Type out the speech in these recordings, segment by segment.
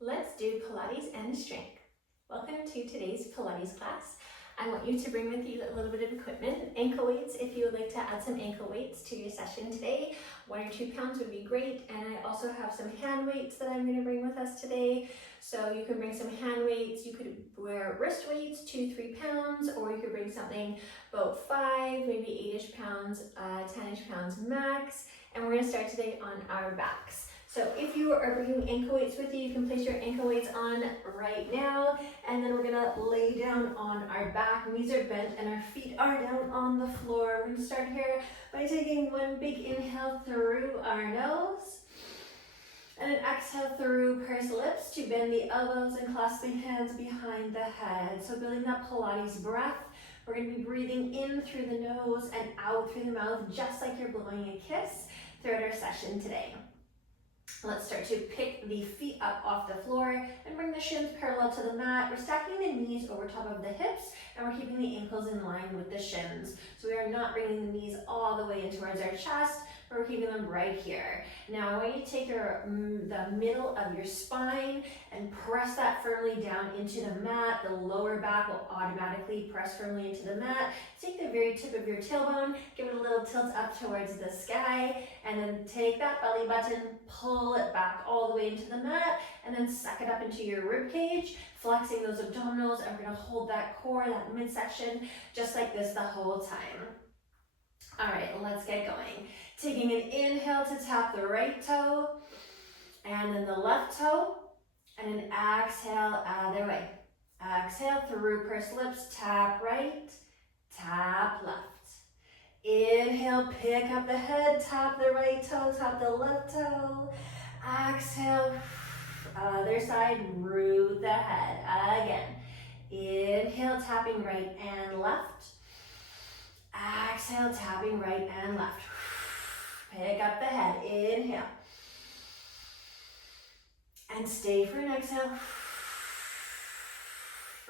Let's do Pilates and strength. Welcome to today's Pilates class. I want you to bring with you a little bit of equipment, ankle weights if you would like to add some ankle weights to your session today. 1 or 2 pounds would be great, and I also have some hand weights that I'm going to bring with us today. So you can bring some hand weights, you could wear wrist weights, 2-3 pounds, or you could bring something about 5, maybe 8-ish pounds, 10-ish pounds max, and we're going to start today on our backs. So if you are bringing ankle weights with you, you can place your ankle weights on right now, and then we're gonna lay down on our back. Knees are bent and our feet are down on the floor. We're gonna start here by taking one big inhale through our nose, and an exhale through pursed lips to bend the elbows and clasping hands behind the head. So building that Pilates breath. We're gonna be breathing in through the nose and out through the mouth, just like you're blowing a kiss throughout our session today. Let's start to pick the feet up off the floor and bring the shins parallel to the mat. We're stacking the knees over top of the hips, and we're keeping the ankles in line with the shins. So we are not bringing the knees all the way in towards our chest, but we're keeping them right here. Now I want you to take the middle of your spine and press that firmly down into the mat. The lower back will automatically press firmly into the mat. Take the very tip of your tailbone, give it a little tilt up towards the sky, and then take that belly button, pull it back all the way into the mat, and then suck it up into your rib cage, flexing those abdominals, and we're gonna hold that core, that midsection, just like this the whole time. All right, let's get going. Taking an inhale to tap the right toe, and then the left toe, and an exhale other way. Exhale through pursed lips, tap right, tap left. Inhale, pick up the head, tap the right toe, tap the left toe. Exhale, other side, root the head. Again, inhale, tapping right and left. Exhale, tapping right and left. Pick up the head, inhale. And stay for an exhale.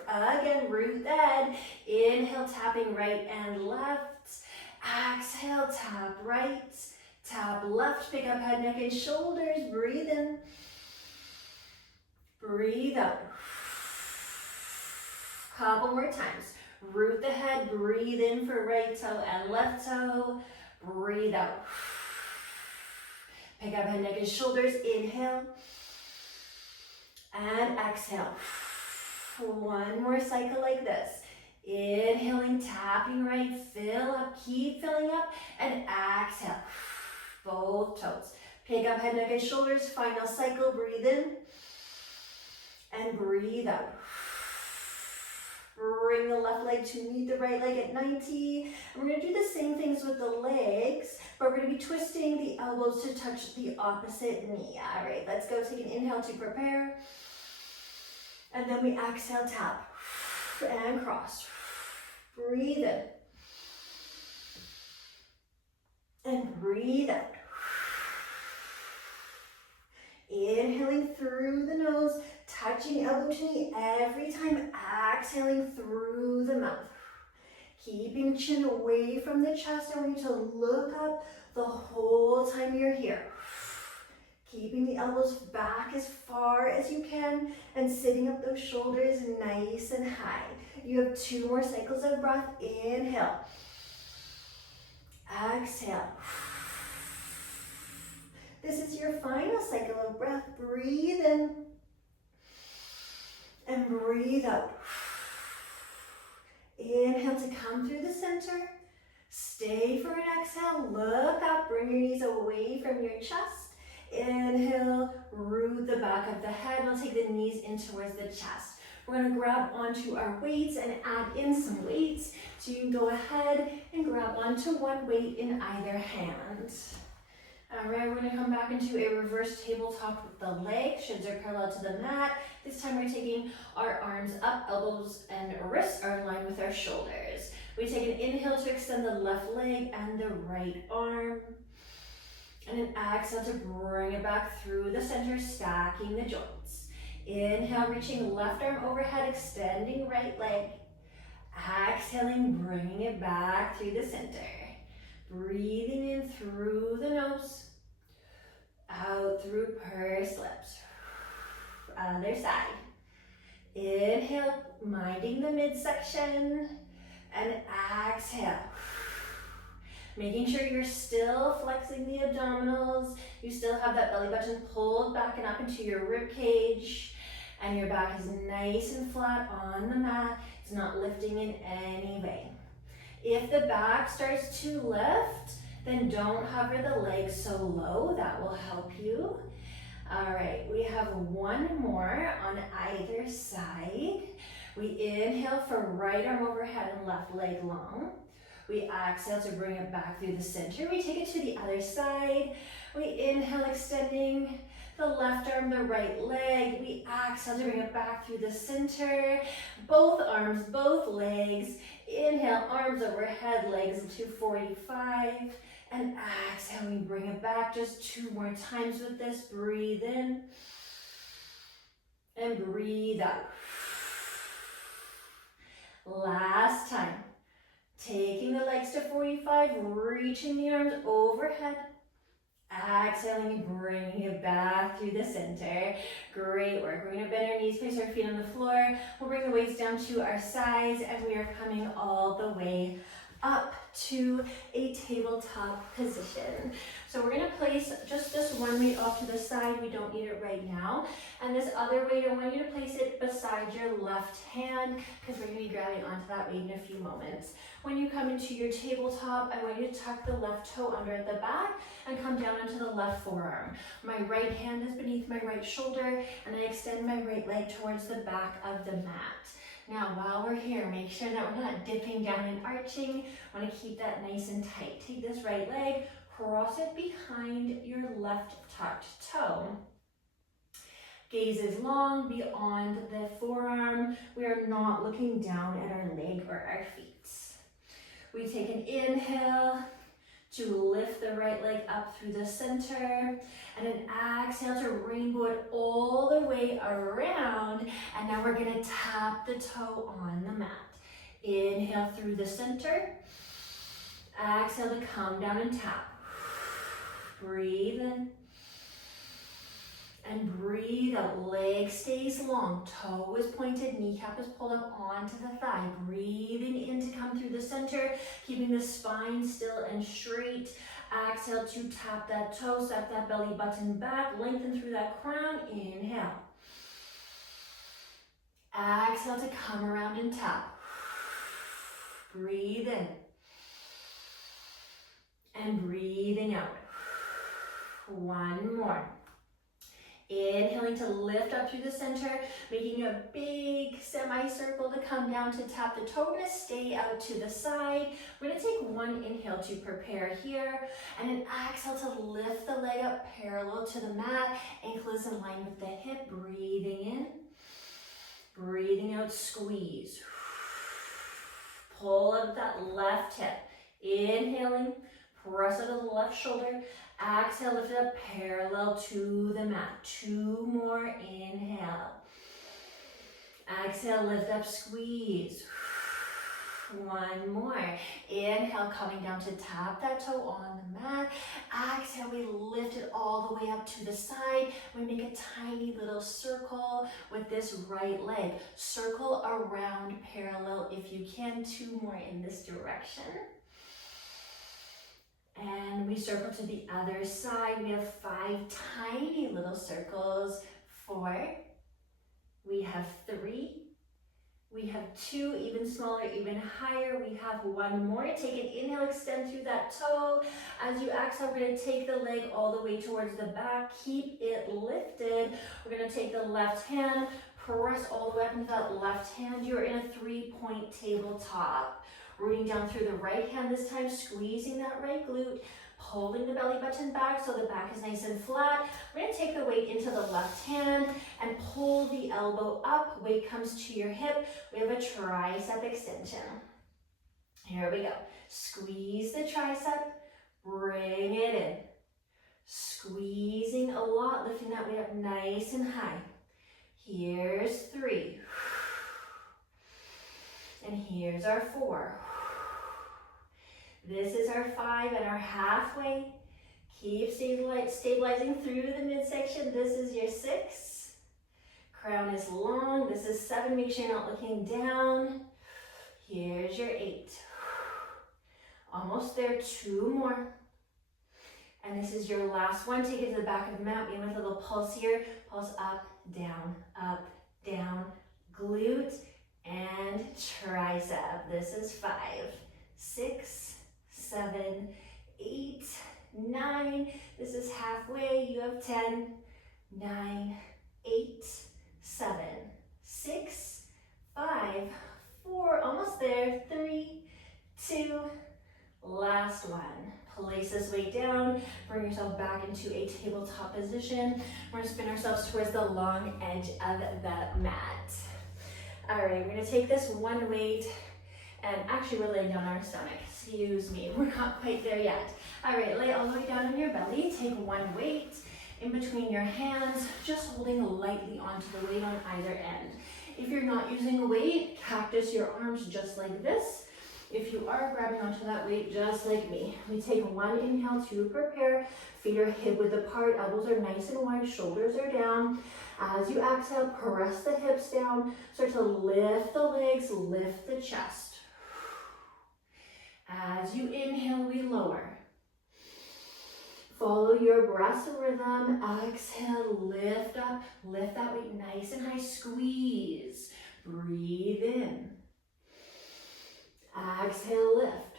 Again, root the head. Inhale, tapping right and left. Exhale, tap right, tap left. Pick up head, neck, and shoulders. Breathe in. Breathe out. Couple more times. Root the head, breathe in for right toe and left toe. Breathe out. Pick up head, neck, and shoulders. Inhale. And exhale. One more cycle like this. Inhaling, tapping right, fill up, keep filling up, and exhale. Both toes. Pick up head, neck, and shoulders. Final cycle, breathe in. And breathe out. Bring the left leg to meet the right leg at 90. And we're going to do the same things with the legs, but we're going to be twisting the elbows to touch the opposite knee. All right, let's go. Take an inhale to prepare. And then we exhale, tap. And cross. Breathe in. And breathe out. Inhaling through the nose, touching elbow to knee every time, exhaling through the mouth. Keeping chin away from the chest. I want you to look up the whole time you're here. Keeping the elbows back as far as you can and sitting up those shoulders nice and high. You have 2 more cycles of breath. Inhale. Exhale. This is your final cycle of breath. Breathe in and breathe out. Inhale to come through the center. Stay for an exhale. Look up. Bring your knees away from your chest. Inhale, root the back of the head. We'll take the knees in towards the chest. We're going to grab onto our weights and add in some weights. So you can go ahead and grab onto one weight in either hand. All right, we're going to come back into a reverse tabletop with the legs. Shins are parallel to the mat. This time we're taking our arms up, elbows and wrists are in line with our shoulders. We take an inhale to extend the left leg and the right arm. And an exhale to bring it back through the center, stacking the joints. Inhale, reaching left arm overhead, extending right leg. Exhaling, bringing it back through the center. Breathing in through the nose, out through pursed lips. other side. Inhale, minding the midsection, and exhale. Making sure you're still flexing the abdominals. You still have that belly button pulled back and up into your rib cage, and your back is nice and flat on the mat. It's not lifting in any way. If the back starts to lift, then don't hover the legs so low. That will help you. All right, we have one more on either side. We inhale for right arm overhead and left leg long. We exhale to bring it back through the center. We take it to the other side. We inhale, extending the left arm, the right leg. We exhale to bring it back through the center. Both arms, both legs. Inhale, arms overhead, legs to 45. And exhale, we bring it back. Just 2 more times with this. Breathe in. And breathe out. Last time. Taking the legs to 45, reaching the arms overhead. Exhaling and bringing it back through the center. Great work. We're going to bend our knees, place our feet on the floor. We'll bring the weights down to our sides, and we are coming all the way up to a tabletop position. So we're going to place just this one weight off to the side. We don't need it right now. And this other weight, I want you to place it beside your left hand, because we're going to be grabbing onto that weight in a few moments. When you come into your tabletop, I want you to tuck the left toe under at the back and come down into the left forearm. My right hand is beneath my right shoulder, and I extend my right leg towards the back of the mat. Now, while we're here, make sure that we're not dipping down and arching. I want to keep that nice and tight. Take this right leg, cross it behind your left tucked toe. Gaze is long beyond the forearm. We are not looking down at our leg or our feet. We take an inhale to lift the right leg up through the center, and an exhale to rainbow it all the way around. And now we're going to tap the toe on the mat. Inhale through the center. Exhale to come down and tap. Breathe in. And breathe out. Leg stays long. Toe is pointed. Kneecap is pulled up onto the thigh. Breathing in to come through the center. Keeping the spine still and straight. Exhale to tap that toe. Step that belly button back. Lengthen through that crown. Inhale. Exhale to come around and tap. Breathe in. And breathing out. One more. Inhaling to lift up through the center, making a big semicircle to come down to tap the toe. We're going to stay out to the side. We're going to take one inhale to prepare here, and an exhale to lift the leg up parallel to the mat. Ankle is in line with the hip. Breathing in, breathing out, squeeze. Pull up that left hip. Inhaling, press out of the left shoulder. Exhale, lift it up parallel to the mat. 2 more, inhale. Exhale, lift up, squeeze. 1 more. Inhale, coming down to tap that toe on the mat. Exhale, we lift it all the way up to the side. We make a tiny little circle with this right leg. Circle around parallel if you can. 2 more in this direction. And we circle to the other side. We have 5 tiny little circles. 4. We have 3. We have 2, even smaller, even higher. We have 1 more. Take an inhale, extend through that toe. As you exhale, we're going to take the leg all the way towards the back. Keep it lifted. We're going to take the left hand, press all the way up into that left hand. You're in a 3-point tabletop. Rooting down through the right hand this time, squeezing that right glute, pulling the belly button back so the back is nice and flat. We're going to take the weight into the left hand and pull the elbow up. Weight comes to your hip. We have a tricep extension. Here we go. Squeeze the tricep, bring it in. Squeezing a lot, lifting that weight up nice and high. Here's 3. And here's our 4. This is our 5 and our halfway. Keep stabilizing through the midsection. This is your 6. Crown is long. This is 7. Make sure you're not looking down. Here's your 8. Almost there. 2 more. And this is your last one. Take it to the back of the mat. We have a little pulse here. Pulse up, down, glute and tricep. This is 5, 6, 7, 8, 9. This is halfway. You have 10, 9, 8, 7, 6, 5, 4, almost there. 3, 2, last one. Place this weight down, bring yourself back into a tabletop position. We're gonna spin ourselves towards the long edge of the mat. All right, we're gonna take this one weight, and actually we're laying down on our stomach. Excuse me, we're not quite there yet. All right, lay all the way down on your belly. Take one weight in between your hands, just holding lightly onto the weight on either end. If you're not using a weight, cactus your arms just like this. If you are grabbing onto that weight, just like me, we take one inhale to prepare. Feet are hip width apart, elbows are nice and wide, shoulders are down. As you exhale, press the hips down. Start to lift the legs, lift the chest. As you inhale, we lower. Follow your breath's rhythm. Exhale, lift up, lift that weight nice and high, squeeze. Breathe in. Exhale, lift.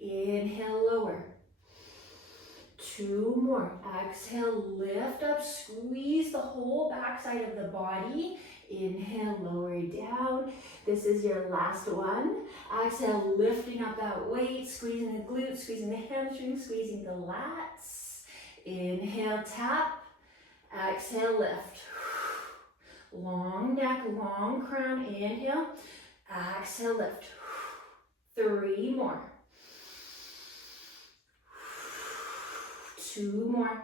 Inhale, lower. 2 more. Exhale, lift up, squeeze the whole backside of the body. Inhale, lower down. This is your last one. Exhale, lifting up that weight, squeezing the glutes, squeezing the hamstrings, squeezing the lats. Inhale, tap. Exhale, lift. Long neck, long crown. Inhale. Exhale, lift. 3 more. 2 more.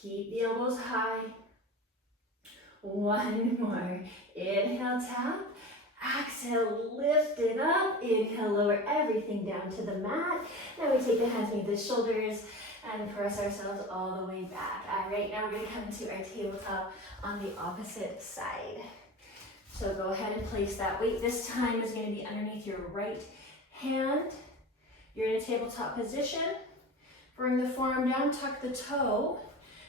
Keep the elbows high. 1 more. Inhale, tap. Exhale, lift it up. Inhale, lower everything down to the mat. Now we take the hands beneath the shoulders and press ourselves all the way back. All right, now we're gonna come to our tabletop on the opposite side. So go ahead and place that weight. This time is gonna be underneath your right hand. You're in a tabletop position. Bring the forearm down, tuck the toe.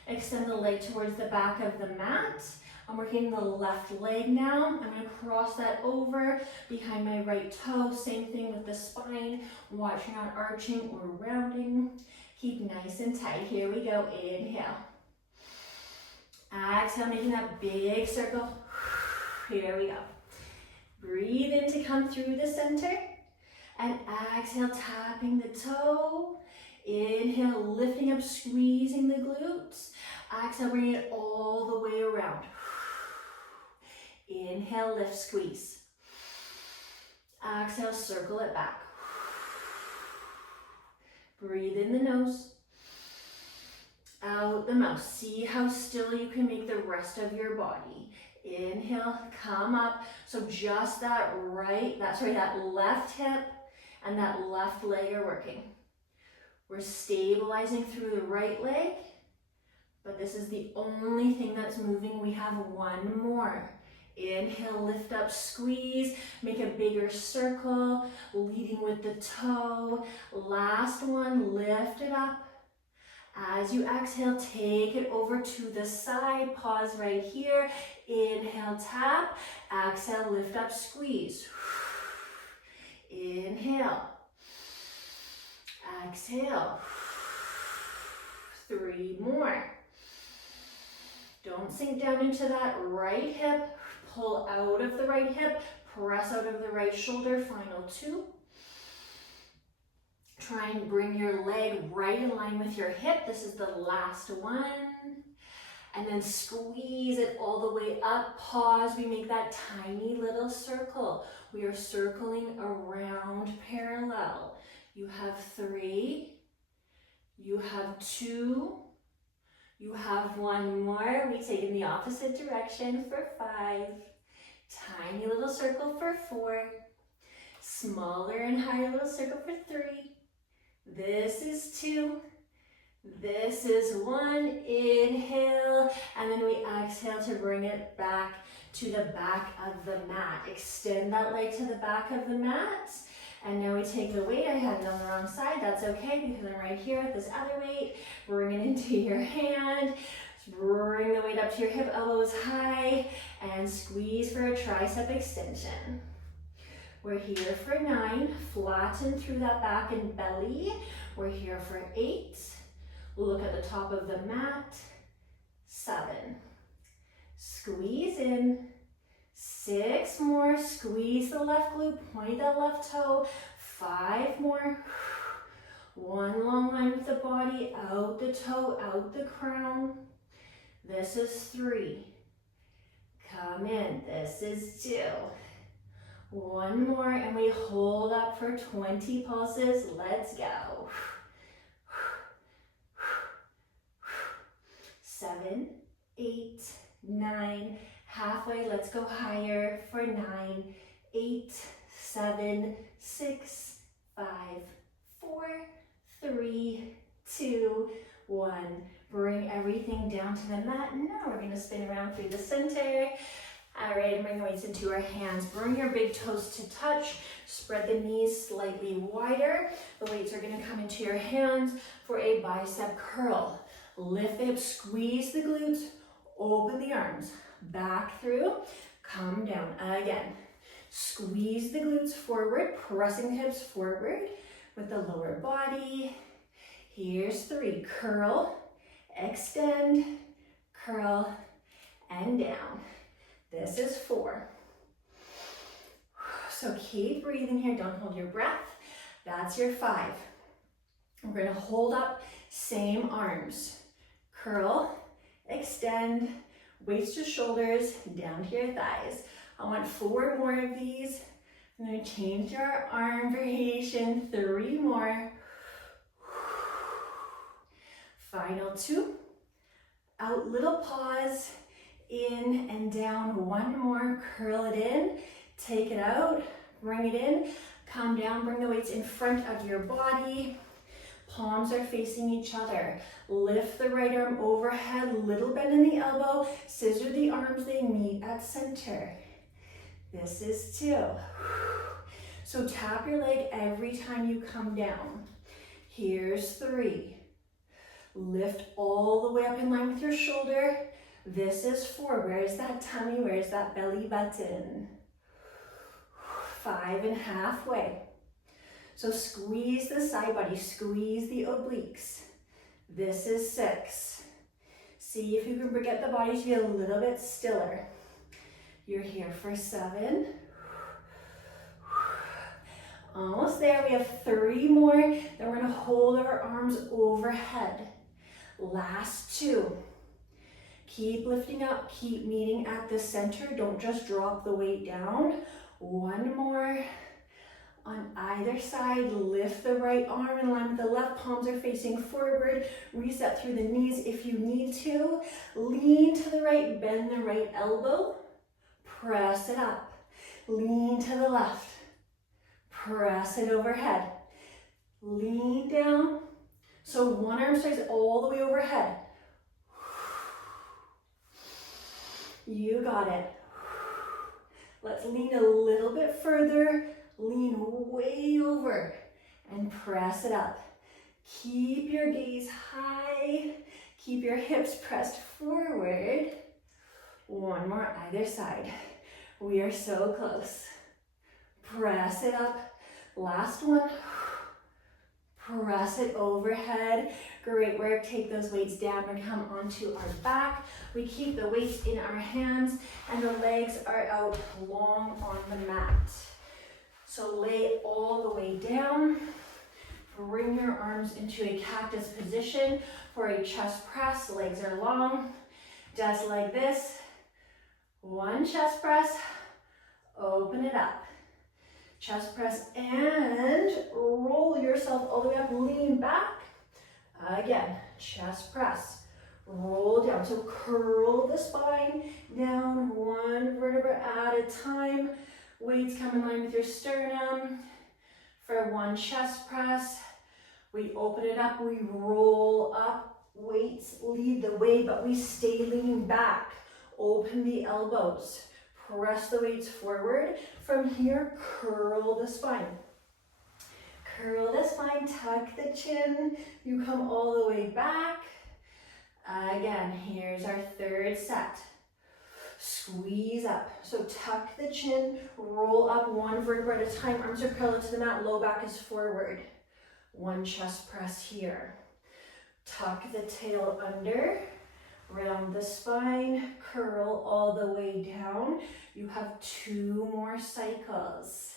Extend the leg towards the back of the mat. I'm working the left leg now. I'm gonna cross that over behind my right toe. Same thing with the spine. Watch you're not arching or rounding. Keep nice and tight. Here we go. Inhale. Exhale, making that big circle. Here we go. Breathe in to come through the center. And exhale, tapping the toe. Inhale, lifting up, squeezing the glutes. Exhale, bring it all the way around. Inhale, lift, squeeze. Exhale, circle it back. Breathe in the nose. Out the mouth. See how still you can make the rest of your body. Inhale, come up. So just that left hip and that left leg are working. We're stabilizing through the right leg, but this is the only thing that's moving. We have 1 more. Inhale, lift up, squeeze, make a bigger circle, leading with the toe. Last one, lift it up. As you exhale, take it over to the side. Pause right here. Inhale, tap. Exhale, lift up, squeeze. Inhale. Exhale. 3 more. Don't sink down into that right hip. Pull out of the right hip. Press out of the right shoulder. Final 2. Try and bring your leg right in line with your hip. This is the last one. And then squeeze it all the way up. Pause. We make that tiny little circle. We are circling around parallel. You have 3. You have 2. You have 1 more. We take in the opposite direction for 5. Tiny little circle for 4. Smaller and higher little circle for 3. This is 2. This is one inhale, and then we exhale to bring it back to the back of the mat. Extend that leg to the back of the mat. And now we take the weight. I had it on the wrong side. That's okay because I'm right here with this other weight. Bring it into your hand. Bring the weight up to your hip, elbows high, and squeeze for a tricep extension. We're here for 9. Flatten through that back and belly. We're here for 8. Look at the top of the mat. 7. Squeeze in. 6 more. Squeeze the left glute. Point that left toe. 5 more. One long line with the body. Out the toe, out the crown. This is 3. Come in. This is 2. One more, and we hold up for 20 pulses. Let's go. 7, 8, 9, halfway. Let's go higher for 9, 8, 7, 6, 5, 4, 3, 2, 1. Bring everything down to the mat. Now we're going to spin around through the center. All right, and bring the weights into our hands. Bring your big toes to touch. Spread the knees slightly wider. The weights are going to come into your hands for a bicep curl. Lift the hips, squeeze the glutes, open the arms. Back through, come down. Again, squeeze the glutes forward, pressing the hips forward with the lower body. Here's 3. Curl, extend, curl, and down. This is 4. So keep breathing here. Don't hold your breath. That's your 5. We're going to hold up, same arms. Curl, extend, weights to shoulders, down to your thighs. I want 4 more of these. I'm going to change our arm variation. 3 more. Final 2. Out, little pause. In and down. 1 more. Curl it in. Take it out. Bring it in. Come down. Bring the weights in front of your body. Palms are facing each other. Lift the right arm overhead. Little bend in the elbow. Scissor the arms. They meet at center. This is 2. So tap your leg every time you come down. Here's 3. Lift all the way up in line with your shoulder. This is 4. Where's that tummy? Where's that belly button? 5 and halfway. So squeeze the side body, squeeze the obliques. This is 6. See if you can get the body to be a little bit stiller. You're here for 7. Almost there. We have 3 more. Then we're going to hold our arms overhead. Last 2. Keep lifting up, keep meeting at the center. Don't just drop the weight down. 1 more. On either side, lift the right arm in line with the left. Palms are facing forward. Reset through the knees if you need to. Lean to the right, bend the right elbow. Press it up. Lean to the left. Press it overhead. Lean down. So one arm stays all the way overhead. You got it. Let's lean a little bit further. Lean way over and press it up. Keep your gaze high. Keep your hips pressed forward. 1 more either side. We are so close. Press it up. Last one. Press it overhead. Great work. Take those weights down and come onto our back. We keep the weights in our hands and the legs are out long on the mat. So lay all the way down. Bring your arms into a cactus position for a chest press. Legs are long. Just like this. 1 chest press. Open it up. Chest press and roll yourself all the way up. Lean back. Again, chest press. Roll down. So curl the spine down 1 vertebra at a time. Weights come in line with your sternum for 1 chest press. We open it up, we roll up, weights lead the way, but we stay leaning back. Open the elbows, press the weights forward. From here, curl the spine. Curl the spine, tuck the chin. You come all the way back. Again, here's our third set. Squeeze up. So tuck the chin, roll up one vertebra at a time. Arms are parallel to the mat, low back is forward. One chest press here. Tuck the tail under, round the spine, curl all the way down. You have 2 more cycles.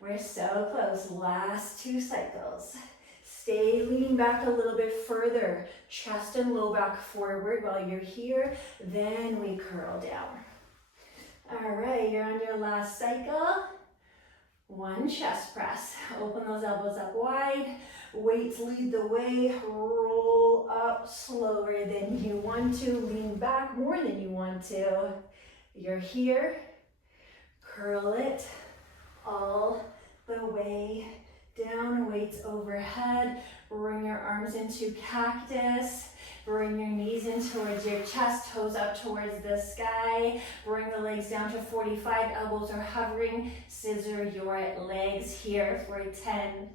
We're so close, last 2 cycles. Stay leaning back a little bit further. Chest and low back forward while you're here. Then we curl down. All right, you're on your last cycle. 1 chest press. Open those elbows up wide. Weights lead the way. Roll up slower than you want to. Lean back more than you want to. You're here. Curl it all the way down. Weights overhead. Bring your arms into cactus. Bring your knees in towards your chest, toes up towards the sky. Bring the legs down to 45, elbows are hovering. Scissor your legs here for 10.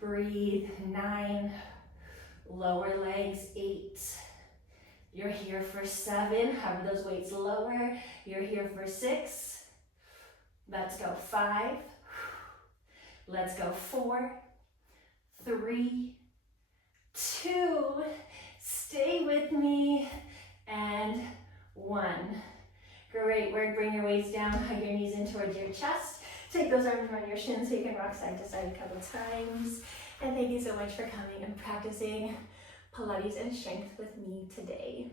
Breathe, 9. Lower legs, 8. You're here for 7, hover those weights lower. You're here for 6. Let's go 5. Let's go 4, 3, 2. Stay with me, and 1. Great work, bring your weights down, hug your knees in towards your chest. Take those arms around your shins so you can rock side to side a couple times. And thank you so much for coming and practicing Pilates and strength with me today.